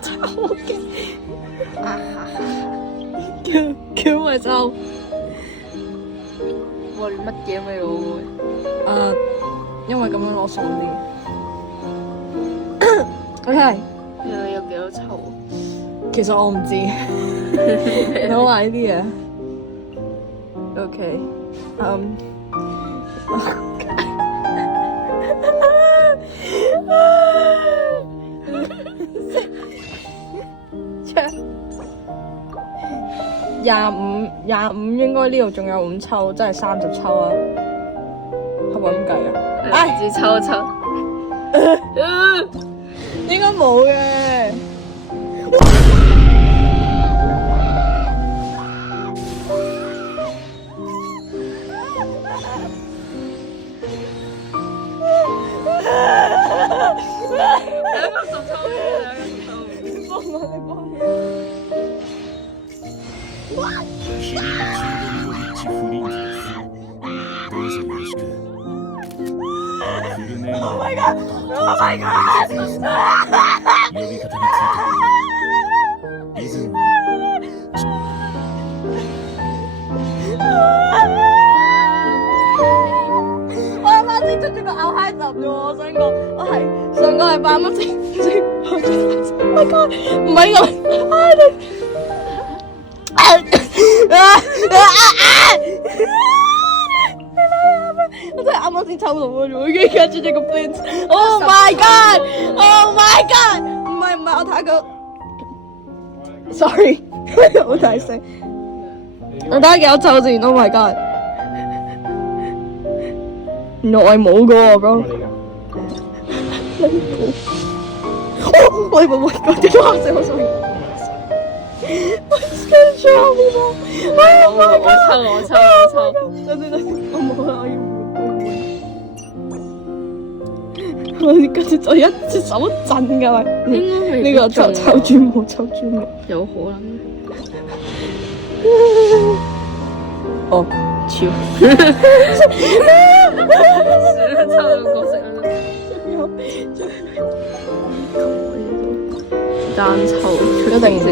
真係好驚。叫咪就哇！你乜嘢味喎？因為咁樣攞爽啲。OK，有幾多臭？其實我唔知，no idea。OK，25應該呢度仲有5抽，即係30抽啊，係咪咁計啊？唉，自抽一抽。應該冇嘅。君の中殿よりチフリンジです。どうぞよろしく。フルネームの呼び方について以前は我啱啱先出咗個嘔嗨集啫喎，我想講，我係上個禮拜乜？Oh my god，唔係咁。我真係啱啱先抽到嘅啫喎，已經 get 住呢個 blend。Oh my god！Oh my god！唔係，我睇個 ，sorry， 好大聲。我睇下幾多抽先。Oh my god！ 原來我係冇嘅喎 ，bro。喂，我點解嚇死我？sorry。我抽。我冇啦，我要跟住就一隻手震㗎喂。呢個抽住冇抽住冇。有可能。哦，超。抽到角色啦。單抽，一定食。